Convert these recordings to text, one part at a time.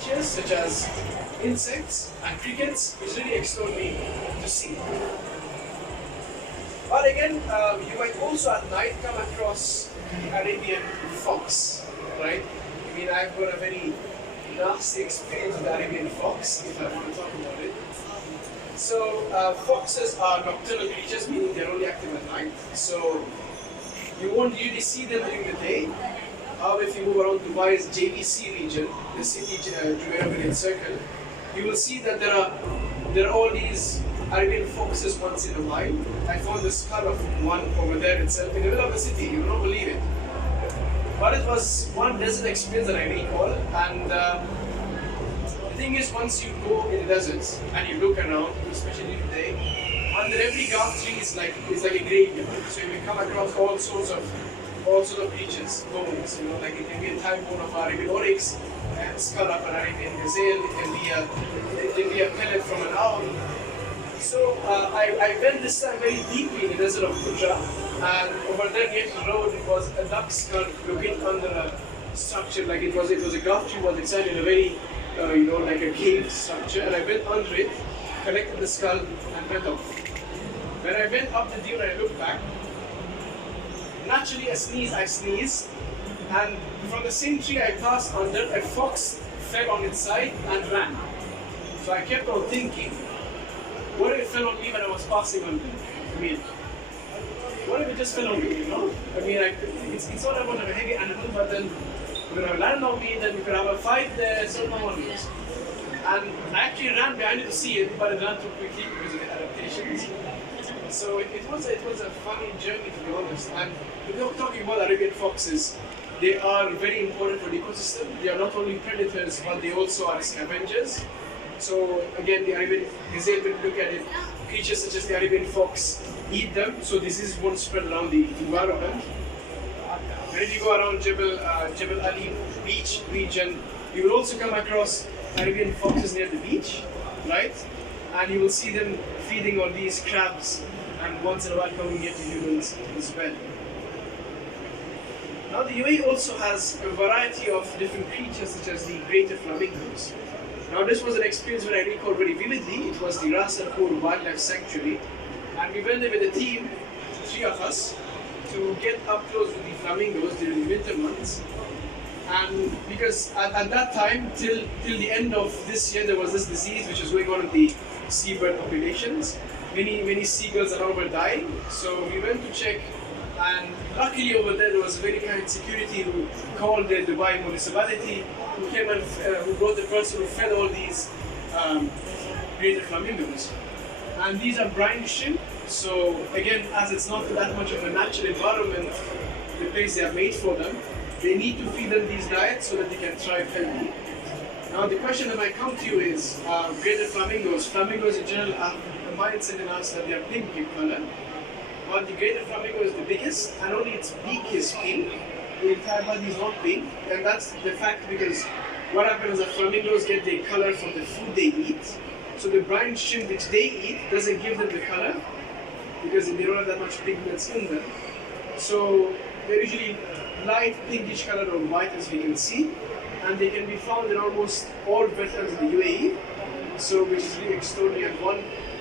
creatures such as insects and crickets, which really extraordinary to see. But again, you might also at night come across Arabian fox, right? I mean, I've got a very nasty experience with Arabian fox, if I want to talk about it. So, foxes are nocturnal creatures, meaning they're only active at night. So, you won't really see them during the day. However, if you move around Dubai's JVC region, the city Jumeirah Village Circle, you will see that there are all these Arabian foxes once in a while. I found the skull of one over there itself in the middle of the city. You don't believe it. But it was one desert experience that I recall, and the thing is, once you go in the deserts and you look around, especially today, under every gulf tree is like a graveyard. So you will come across all sorts of creatures, bones. Like it can be a thigh bone of Arabian oryx, and skull of an Arabian gazelle. It can be a pellet from an owl. So I went this time very deeply in the desert of Kudra, and over there near the road was a duck skull located under a structure, like it was a gulf tree was inside in a very like a cave structure, and I went under it, collected the skull, and went off. When I went up the dune, I looked back. Naturally, I sneezed, and from the same tree I passed under, a fox fell on its side and ran. So I kept on thinking, what if it fell on me when I was passing under? I mean, what if it just fell on me, I mean, it's not about a heavy animal, but then when I land on me, then you could have a fight there, so no one knows. And I actually ran behind it to see it, but it ran too quickly because of the adaptations. So it was a funny journey, to be honest. And we're talking about Arabian foxes. They are very important for the ecosystem. They are not only predators, but they also are scavengers. So again, the Arabian gazelle, when you look at it, creatures such as the Arabian fox eat them, so disease won't spread around the environment. And if you go around Jebel Ali beach region, you will also come across Arabian foxes near the beach, right? And you will see them feeding on these crabs, and once in a while coming near to humans as well. Now the UAE also has a variety of different creatures such as the greater flamingos. Now this was an experience that I recall very vividly. It was the Ras Al Khor Wildlife Sanctuary, and we went there with a team, 3 of us, to get up close with the flamingos during the winter months. And because at that time, till the end of this year, there was this disease which was going on in the seabird populations. Many seagulls around were dying, so we went to check, and luckily over there was a very kind security who called the Dubai municipality, who came and who brought the person who fed all these greater flamingos. And these are brine shrimp, so again, as it's not that much of a natural environment, the place they are made for them, they need to feed them these diets so that they can thrive healthy. Now the question that might come to you is, greater flamingos in general have a mindset in us that they are pink in color, but the greater flamingo is the biggest, and only its beak is pink. The entire body is not pink, and that's the fact because what happens is that flamingos get their color from the food they eat. So the brine shrimp which they eat doesn't give them the color because they don't have that much pigments in them. So they're usually light pinkish color or white, as we can see, and they can be found in almost all wetlands in the UAE. So which is really extraordinary. And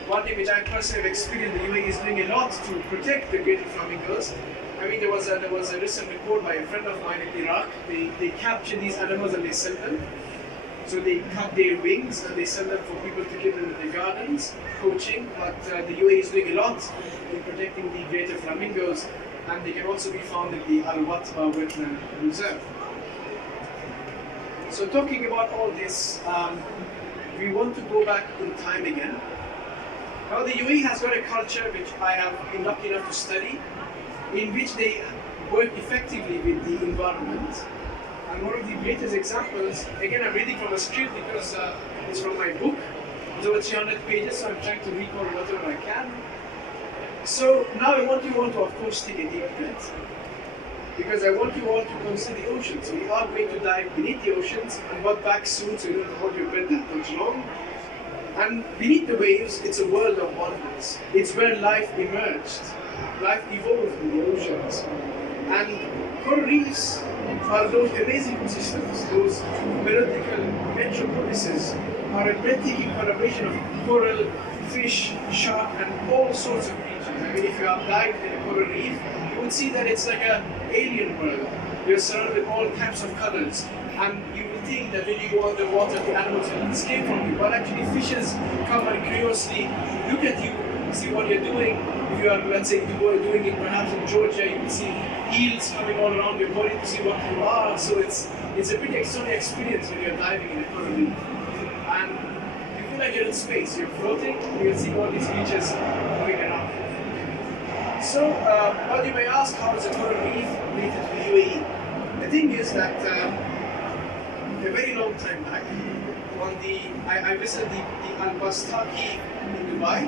one thing which I personally have experienced, the UAE is doing a lot to protect the greater flamingos. I mean, there was a recent report by a friend of mine in Iraq. They capture these animals and they sell them. So they cut their wings and they sell them for people to keep them in their gardens, poaching. But the UAE is doing a lot in protecting the greater flamingos, and they can also be found in the Al Watba Wetland Reserve. So talking about all this, we want to go back in time again. Now the UAE has got a culture which I have been lucky enough to study, in which they work effectively with the environment. And one of the greatest examples, again I'm reading from a script because it's from my book. It's over 300 pages, so I'm trying to recall whatever I can. So now I want you all to, of course, take a deep breath, because I want you all to consider the oceans. We are going to dive beneath the oceans and got back soon, so you don't have to hold your breath that much long. And beneath the waves, it's a world of wonders. It's where life emerged. Life evolved in the oceans. And coral reefs are those amazing ecosystems, those melodical metropolises are a breathtaking collaboration of coral, fish, shark, and all sorts of creatures. I mean, if you have dived in a coral reef, you would see that it's like an alien world. You're surrounded with all types of colors, and you will think that when you go underwater, the animals will escape from you. But actually, fishes come and curiously look at you, see what you're doing. If you are, let's say, doing it perhaps in Georgia, you will see eels coming all around your body to see what you are. So it's a pretty extraordinary experience when you're diving in a coral reef. And you feel like you're in space. You're floating, and you're seeing all these creatures moving around. So, what you may ask, how is a coral reef related to the UAE? The thing is that a very long time back, I visited the Al-Bastaki in Dubai,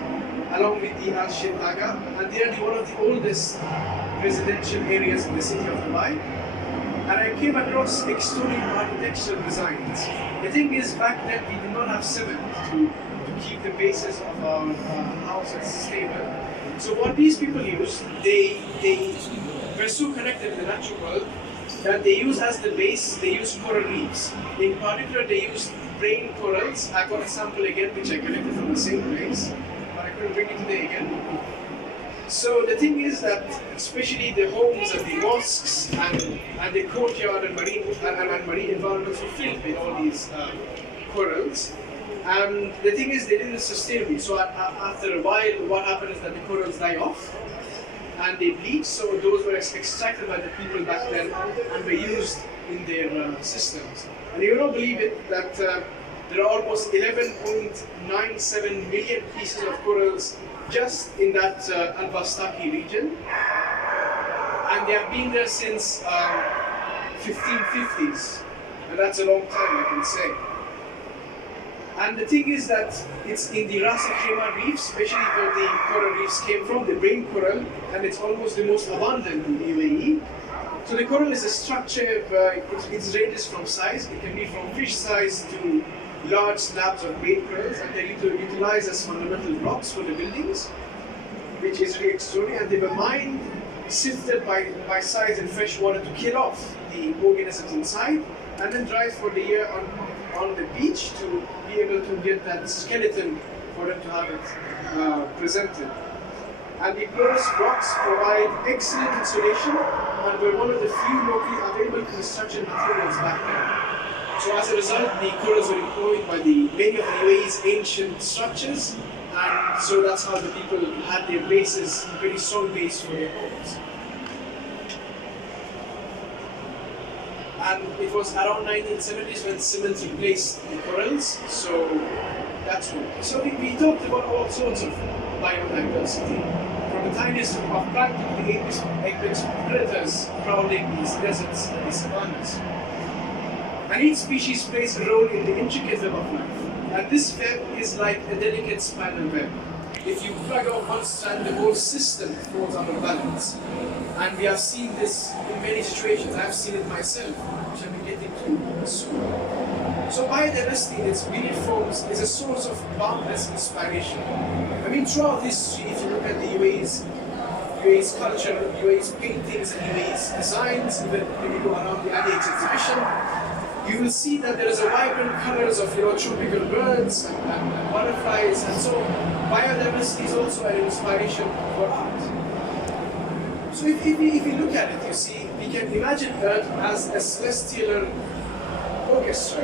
along with the Al-Shitaga, and they are one of the oldest residential areas in the city of Dubai. And I came across extraordinary architectural designs. The thing is, back then we did not have cement to keep the bases of our houses stable. So what these people used, they were so connected to the natural world that they use as the base, they use coral reefs. In particular, they used brain corals. I got a sample again, which I collected from the same place, but I couldn't bring it today again. So the thing is that, especially the homes and the mosques and the courtyard and marine environments were filled with all these corals. And the thing is, they didn't sustain it. So after a while, what happened is that the corals die off and they bleach. So those were extracted by the people back then and were used in their systems. And you will not believe it that there are almost 11.97 million pieces of corals just in that Al-Bastaki region. And they have been there since 1550s. And that's a long time, I can say. And the thing is that it's in the Ras Al Khaimah reefs, especially where the coral reefs came from, the brain coral, and it's almost the most abundant in the UAE. So the coral is a structure, it ranges from size. It can be from fish size to large slabs of brain corals, and they're utilized as fundamental blocks for the buildings, which is really extraordinary. And they were mined, sifted by size in fresh water to kill off the organisms inside, and then dried for the year on the beach to be able to get that skeleton for them to have it presented. And the porous blocks provide excellent insulation and were one of the few locally available construction materials back then. So as a result, the corals were employed by many of the UAE's ancient structures, and so that's how the people had their bases, a very strong base for their homes. And it was around 1970s when cement replaced the corals, so that's what. So we talked about all sorts of biodiversity, from the tiniest of plankton to the apex predators prowling these deserts and these savannas. And each species plays a role in the intricate web of life. And this web is like a delicate spiral web. If you plug off one strand, the whole system falls out of balance. And we have seen this in many situations. I've seen it myself, which I'll be getting to soon. So biodiversity in its myriad forms is a source of boundless inspiration. I mean, throughout history, if you look at the UAE's culture, UAE's paintings and UAE's designs, even when you go around the ADIHEX exhibition, you will see that there is a vibrant colors of tropical birds and butterflies, and so biodiversity is also an inspiration for art. So if you look at it, you see, we can imagine Earth as a celestial orchestra,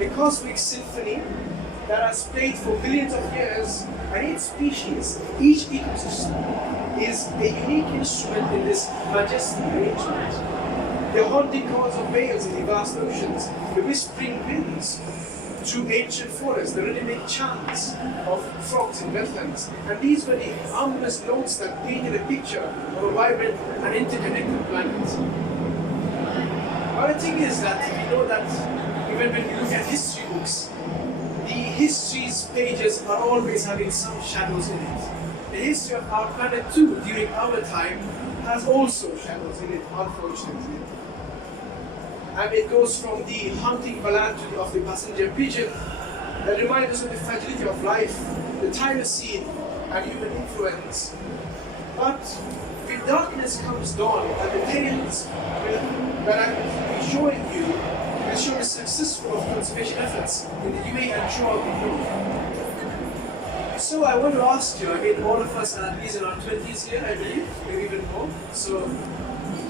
a cosmic symphony that has played for billions of years, and each species, each ecosystem is a unique instrument in this majestic arrangement. The haunting calls of whales in the vast oceans, the whispering winds through ancient forests, the rhythmic chants of frogs in wetlands. And these were the ominous notes that painted a picture of a vibrant and interconnected planet. But the thing is that we know that even when you look at history books, the history's pages are always having some shadows in it. The history of our planet too, during our time, has also shadows in it, unfortunately. And it goes from the hunting ballad of the passenger pigeon that remind us of the fragility of life, the thylacine and human influence. But if darkness comes dawn and the perils that I'm showing you will show the successful of conservation efforts in the UAE and throughout the globe. So I want to ask you, I mean all of us are at least in our 20s here, I believe, maybe even more. So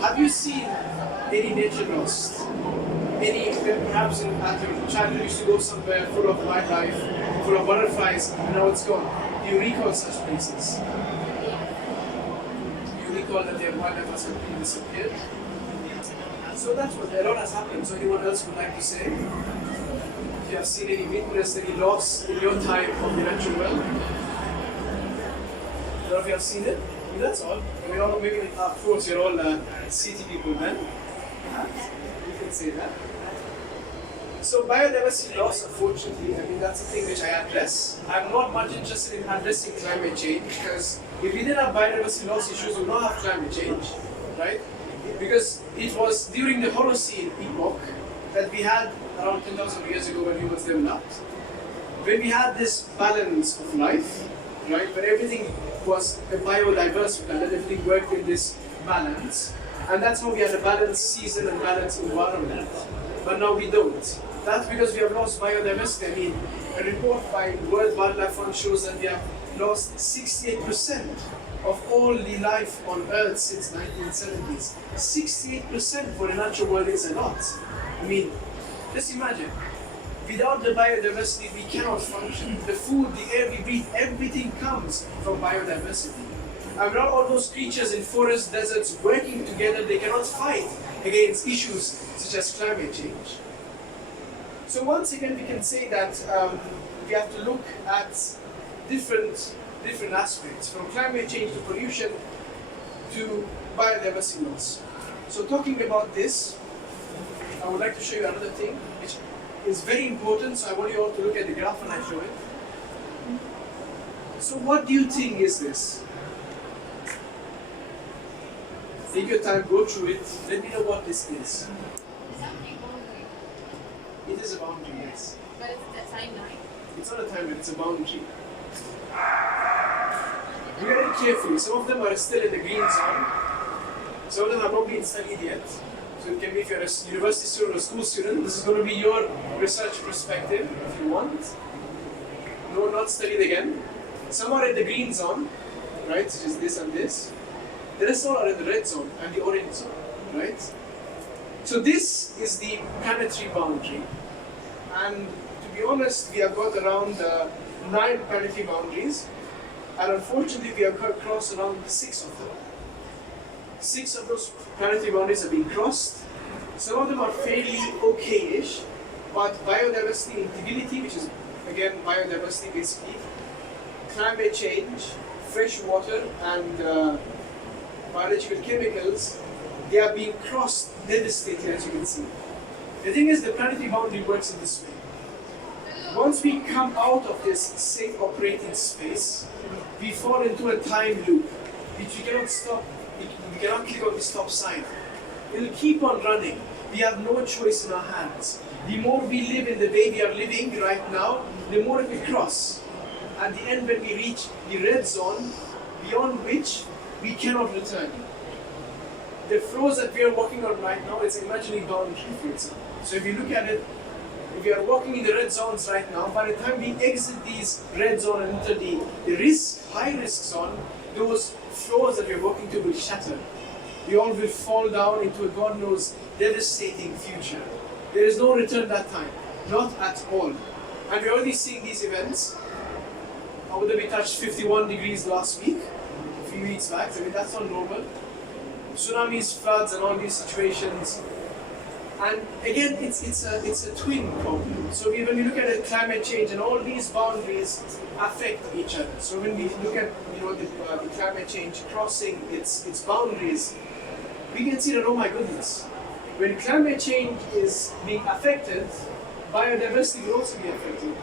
have you seen any nature lost? Any, perhaps at your childhood you used to go somewhere full of wildlife, full of butterflies, and now it's gone. Do you recall such places? Do you recall that their wildlife has completely disappeared? So that's what, a lot has happened. So anyone else would like to say? If you have seen any witness, any loss in your time of the natural world? None of you have seen it? That's all. We all, maybe, of course, you're all city people then. You can say that. So biodiversity loss, unfortunately, I mean that's the thing which I address. I'm not much interested in addressing climate change because if we didn't have biodiversity loss issues, we would not have climate change, right? Because it was during the Holocene epoch that we had around 10,000 years ago when humans developed, when we had this balance of life, right? Where everything was a biodiverse planet, everything worked in this balance, and that's how we had a balanced season and balanced environment. But now we don't. That's because we have lost biodiversity. I mean, a report by World Wildlife Fund shows that we have lost 68% of all the life on Earth since 1970s. 68% for the natural world is a lot. I mean, just imagine. Without the biodiversity, we cannot function. The food, the air we breathe, everything comes from biodiversity. And without all those creatures in forests, deserts working together, they cannot fight against issues such as climate change. So once again, we can say that we have to look at different aspects, from climate change to pollution to biodiversity loss. So talking about this, I would like to show you another thing which is very important. So I want you all to look at the graph and I show it. So what do you think is this? Take your time, go through it, let me know what this is. It is a boundary, yes. But it's a timeline. It's not a timeline, it's a boundary. Look at it carefully. Some of them are still in the green zone. Some of them are not being studied yet. So it can be if you're a university student or school student, this is going to be your research perspective if you want. No, not studied again. Some are in the green zone, right, such as this and this. The rest all are in the red zone and the orange zone, right? So this is the planetary boundary. And to be honest, we have got around 9 planetary boundaries. And unfortunately, we have crossed around 6 of them. 6 of those planetary boundaries have been crossed. Some of them are fairly okay-ish, but biodiversity integrity, which is again biodiversity basically, climate change, fresh water and biological chemicals, they are being crossed devastatingly, as you can see. The thing is, the planetary boundary works in this way. Once we come out of this safe operating space, we fall into a time loop, which we cannot stop. We cannot click on the stop sign. It will keep on running. We have no choice in our hands. The more we live in the way we are living right now, the more it will cross. At the end, when we reach the red zone, beyond which we cannot return. The floors that we are walking on right now, it's an imaginary boundary, for example. So if you look at it, if we are walking in the red zones right now, by the time we exit these red zone and enter the high risk zone, those floors that we are walking to will shatter. We all will fall down into a God knows devastating future. There is no return that time, not at all. And we're already seeing these events. Abu Dhabi touched 51 degrees last week, a few weeks back. I mean, that's not normal. Tsunamis, floods, and all these situations. And again, it's a twin problem. So when we look at it, climate change and all these boundaries affect each other. So when we look at the climate change crossing its boundaries, we can see that, oh my goodness, when climate change is being affected, biodiversity will also be affected.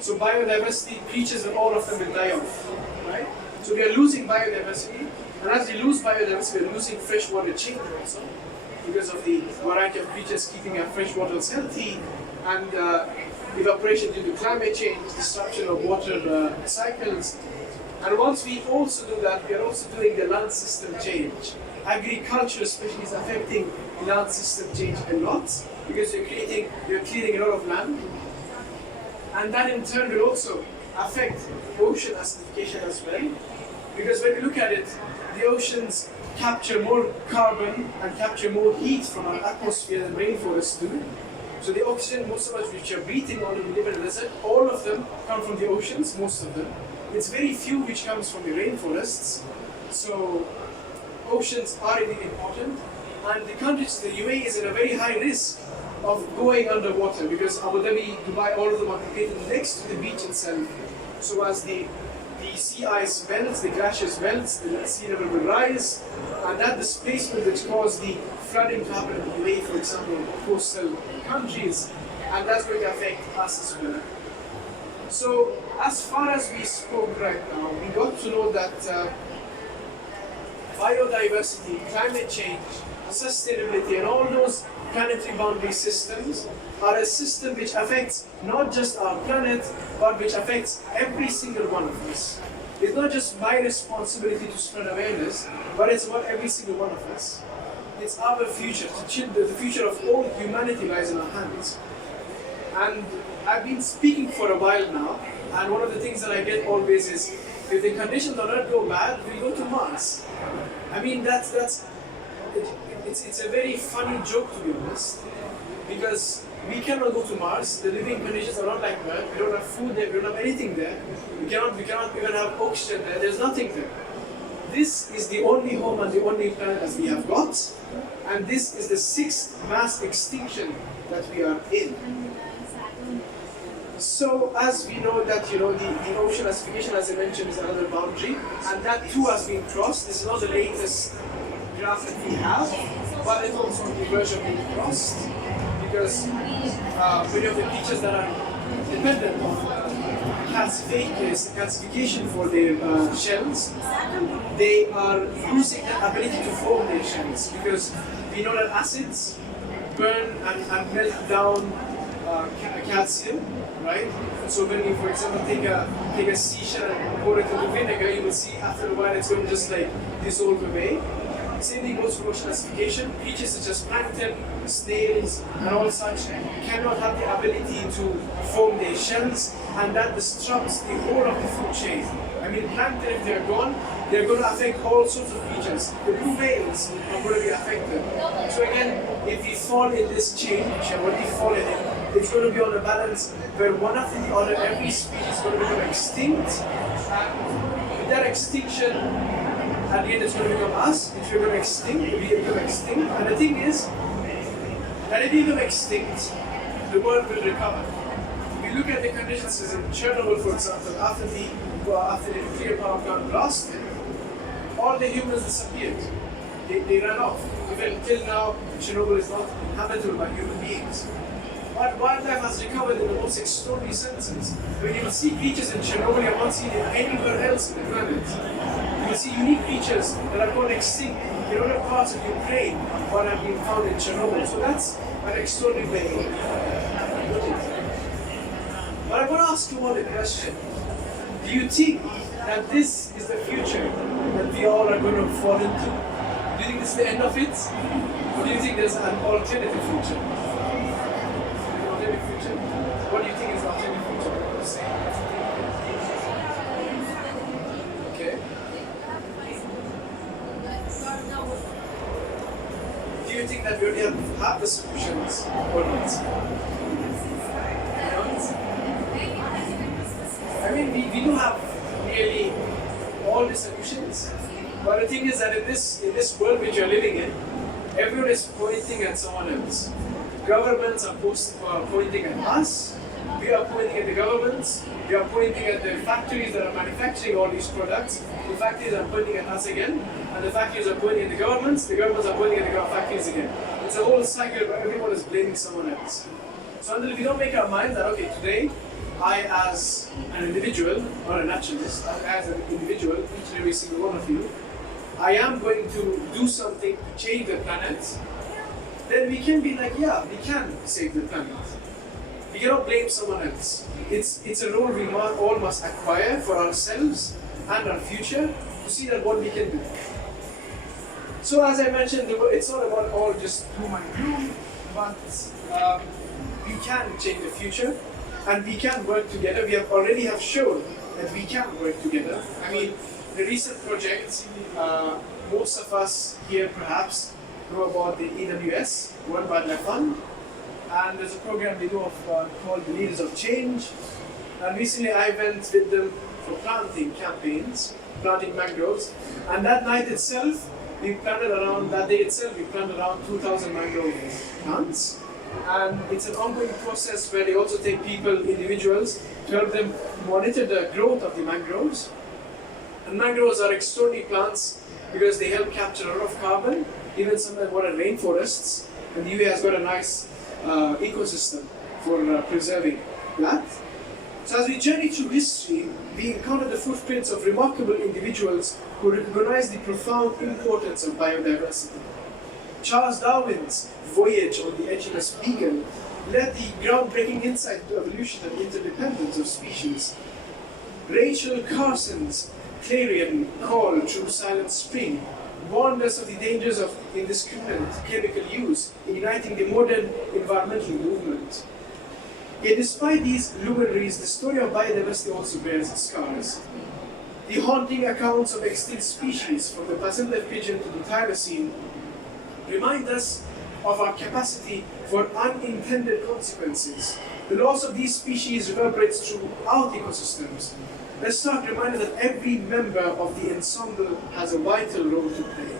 So biodiversity, creatures and all of them will die off, right? So we are losing biodiversity, and as we lose biodiversity, we are losing freshwater chain also, because of the variety of creatures keeping our fresh waters healthy, and evaporation due to climate change, disruption of water cycles. And once we also do that, we are also doing the land system change. Agriculture especially is affecting land system change a lot because you're clearing a lot of land. And that in turn will also affect ocean acidification as well. Because when we look at it, the oceans capture more carbon and capture more heat from our atmosphere than rainforests do. So the oxygen, most of us which are breathing on in the live in the desert, all of them come from the oceans, most of them. It's very few which comes from the rainforests. So oceans are really important. And the countries, the UAE is at a very high risk of going underwater because Abu Dhabi, Dubai, all of them are located next to the beach itself. So as the sea ice melts, the glaciers melts, the sea level will rise, and that displacement which caused the flooding to happen in the UAE, for example, coastal countries, and that's going to affect us as well. So as far as we spoke right now, we got to know that biodiversity, climate change, sustainability, and all those planetary boundary systems are a system which affects not just our planet, but which affects every single one of us. It's not just my responsibility to spread awareness, but it's about every single one of us. It's our future. The future of all humanity lies in our hands. And I've been speaking for a while now, and one of the things that I get always is, if the conditions on Earth go bad, we'll go to Mars. I mean, it's a very funny joke, to be honest, because we cannot go to Mars. The living conditions are not like Earth. We don't have food there. We don't have anything there. We cannot even have oxygen there. There's nothing there. This is the only home and the only planet that we have got, and this is the 6th mass extinction that we are in. So as we know that the ocean acidification, as I mentioned, is another boundary, and that too has been crossed. This is not the latest graph that we have, but it's also on the verge of being crossed, because many of the creatures that are dependent on calcification for their shells, they are losing the ability to form their shells, because we know that acids burn and melt down calcium, right? So when you, for example, take a seashell and pour it into vinegar, you will see after a while it's going to just like dissolve away. Same thing goes for ocean acidification. Creatures such as plankton, snails, and all such cannot have the ability to form their shells, and that disrupts the whole of the food chain. I mean, plankton, if they're gone, they're going to affect all sorts of creatures. The blue whales are going to be affected. So again, if we fall in this chain, which I've already fallen in, it's going to be on a balance where one after the other, every species is going to become extinct, and with that extinction, at the end it's going to become us. If you're going to extinct, we become extinct. And the thing is that if we become extinct, the world will recover. If you look at the conditions in Chernobyl, for example, after the nuclear power plant blasted, all the humans disappeared. They ran off. Even until now, Chernobyl is not habitable by human beings. But wildlife has recovered in the most extraordinary senses. When you will see creatures in Chernobyl you have not seen it anywhere else in the planet. You will see unique creatures that are gone extinct in other parts of Ukraine but have been found in Chernobyl. So that's an extraordinary way. But I want to ask you one question. Do you think that this is the future that we all are going to fall into? Do you think this is the end of it? Or do you think there's an alternative future? What do you think is the alternative future? Okay. Do you think that we already have the solutions or not? I mean, we do have nearly all the solutions, but the thing is that in this world which you're living in, everyone is pointing at someone else. Governments are pointing at us, we are pointing at the governments, we are pointing at the factories that are manufacturing all these products, the factories are pointing at us again, and the factories are pointing at the governments are pointing at the factories again. It's a whole cycle where everyone is blaming someone else. So until we don't make our mind that, okay, today, I as an individual, not a naturalist, as an individual, each and every single one of you, I am going to do something to change the planet, then we can be like, yeah, we can save the planet. We cannot blame someone else. It's a role we all must acquire for ourselves, and our future to see that what we can do. So as I mentioned, it's not about all just doom and gloom, but we can change the future and we can work together. We already have shown that we can work together. I mean, the recent project, most of us here perhaps know about the AWS, World Wildlife Fund, and there's a program they do called the Leaders of Change. And recently I went with them for planting campaigns, planting mangroves, and that day itself we planted around 2,000 mangrove plants. And it's an ongoing process where they also take individuals, to help them monitor the growth of the mangroves. And mangroves are extraordinary plants because they help capture a lot of carbon, even some of what are rainforests. And the UAE has got a nice ecosystem for preserving that. So as we journey through history, we encounter the footprints of remarkable individuals who recognize the profound importance of biodiversity. Charles Darwin's voyage on the HMS Beagle led the groundbreaking insight into evolution and interdependence of species. Rachel Carson's clarion call through Silent Spring warned us of the dangers of indiscriminate chemical use, igniting the modern environmental movement. Yet despite these luminaries, the story of biodiversity also bears scars. The haunting accounts of extinct species, from the Basildef pigeon to the thylacine, remind us of our capacity for unintended consequences. The loss of these species reverberates throughout ecosystems. Let's start reminded that every member of the ensemble has a vital role to play.